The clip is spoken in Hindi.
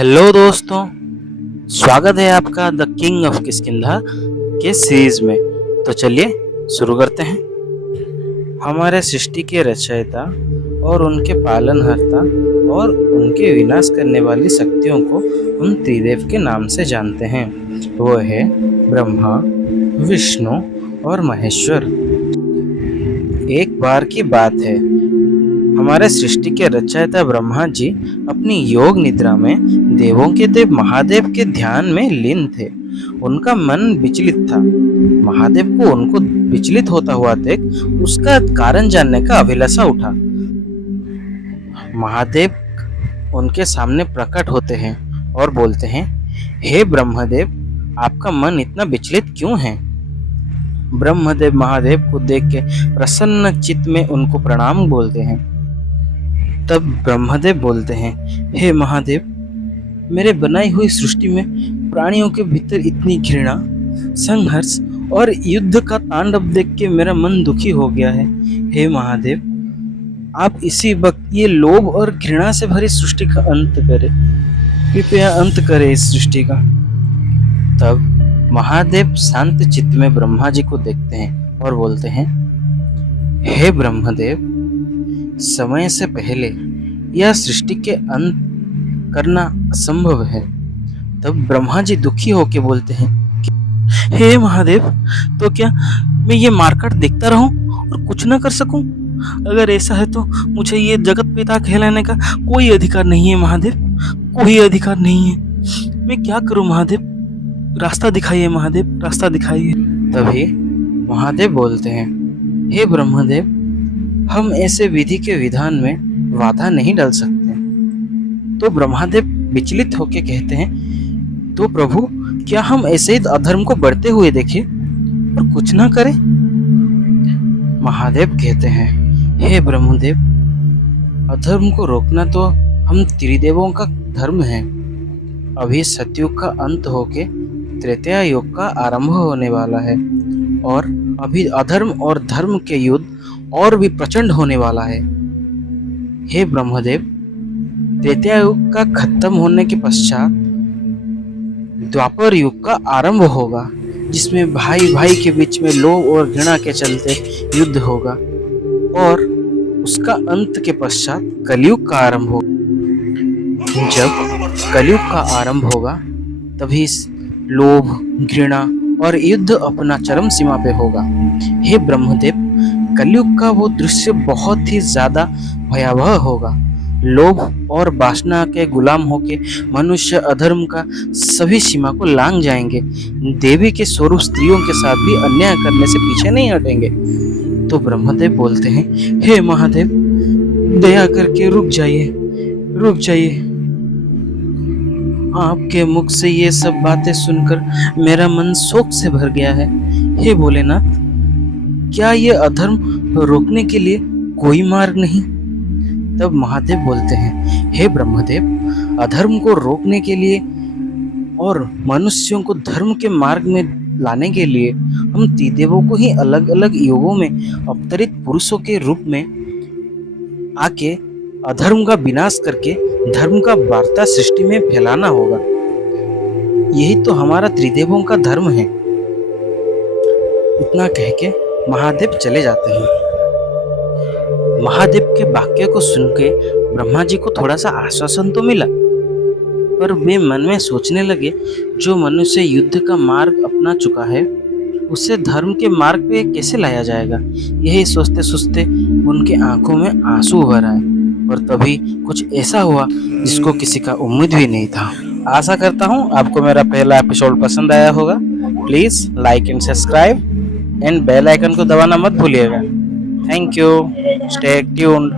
हेलो दोस्तों, स्वागत है आपका द किंग ऑफ किष्किंधा के सीरीज में। तो चलिए शुरू करते हैं। हमारे सृष्टि के रचयिता और उनके पालनहर्ता और उनके विनाश करने वाली शक्तियों को हम त्रिदेव के नाम से जानते हैं। वो है ब्रह्मा, विष्णु और महेश्वर। एक बार की बात है, हमारे सृष्टि के रचयिता ब्रह्मा जी अपनी योग निद्रा में देवों के देव महादेव के ध्यान में लीन थे। उनका मन विचलित था। महादेव को उनको विचलित होता हुआ देख उसका कारण जानने का अभिलाषा उठा। महादेव उनके सामने प्रकट होते हैं और बोलते हैं, हे ब्रह्मदेव, आपका मन इतना विचलित क्यों है? ब्रह्मदेव महादेव को देख के प्रसन्न चित्त में उनको प्रणाम बोलते हैं। तब ब्रह्मदेव बोलते हैं, हे महादेव, मेरे बनाई हुई सृष्टि में प्राणियों के भीतर इतनी घृणा, संघर्ष और युद्ध का तांडव देख के मेरा मन दुखी हो गया है। हे महादेव, आप इसी वक्त ये लोभ और घृणा से भरी सृष्टि का अंत करें, कृपया अंत करें इस सृष्टि का। तब महादेव शांत चित्त में ब्रह्मा जी को देखते हैं और बोलते हैं, हे ब्रह्मदेव, समय से पहले यह सृष्टि के अंत करना असंभव है। तब ब्रह्मा जी दुखी होकर बोलते हैं, हे महादेव, तो क्या मैं ये मारकाट देखता रहूं और कुछ न कर सकूं? अगर ऐसा है तो मुझे ये जगत पिता कहलाने का कोई अधिकार नहीं है महादेव, कोई अधिकार नहीं है। मैं क्या करूं महादेव? रास्ता दिखाइए महादेव, रास्ता दिखाइए। तभी महादेव बोलते हैं, हे ब्रह्मदेव, हम ऐसे विधि के विधान में बाधा नहीं डाल सकते। तो ब्रह्मदेव विचलित होकर कहते हैं, तो प्रभु, क्या हम ऐसे ही अधर्म को बढ़ते हुए देखें और कुछ ना करें? महादेव कहते हैं, हे ब्रह्मदेव, अधर्म को रोकना तो हम त्रिदेवों का धर्म है। अभी सतयुग का अंत होके त्रेता युग का आरंभ होने वाला है और अभी अधर्म और धर्म के युद्ध और भी प्रचंड होने वाला है। हे ब्रह्मदेव, त्रेता युग का खत्म होने के पश्चात द्वापर युग का आरंभ होगा, जिसमें भाई भाई के बीच में लोभ और घृणा के चलते युद्ध होगा और उसका अंत के पश्चात कलयुग का आरंभ होगा। जब कलयुग का आरंभ होगा तभी लोभ, घृणा और युद्ध अपना चरम सीमा पे होगा। हे ब्रह्मदेव, कलयुग का वो दृश्य बहुत ही ज्यादा भयावह होगा। लोभ और वासना के गुलाम होके मनुष्य अधर्म का सभी सीमा को लांघ जाएंगे। देवी के स्वरूप स्त्रियों के साथ भी अन्याय करने से पीछे नहीं हटेंगे। तो ब्रह्मदेव बोलते हैं, हे महादेव, दया करके रुक जाइए, रुक जाइए। आपके मुख से ये सब बातें सुनकर मेरा मन शोक से भर गया है। हे भोलेनाथ, क्या ये अधर्म रोकने के लिए कोई मार्ग नहीं? तब महादेव बोलते हैं, हे ब्रह्मदेव, अधर्म को रोकने के लिए और मनुष्यों को धर्म के मार्ग में लाने के लिए हम त्रिदेवों को ही अलग अलग युगों में अवतरित पुरुषों के रूप में आके अधर्म का विनाश करके धर्म का वार्ता सृष्टि में फैलाना होगा। यही तो हमारा त्रिदेवों का धर्म है। इतना कह के महादेव चले जाते हैं। महादेव के वाक्य को सुन के ब्रह्मा जी को थोड़ा सा आश्वासन तो मिला, पर वे मन में सोचने लगे, जो मनुष्य युद्ध का मार्ग अपना चुका है उसे धर्म के मार्ग पे कैसे लाया जाएगा? यही सोचते सोचते उनके आंखों में आंसू भर आए और तभी कुछ ऐसा हुआ जिसको किसी का उम्मीद भी नहीं था। आशा करता हूँ आपको मेरा पहला एपिसोड पसंद आया होगा। Please like and subscribe and bell icon को दबाना मत भूलिएगा। Thank you, stay tuned.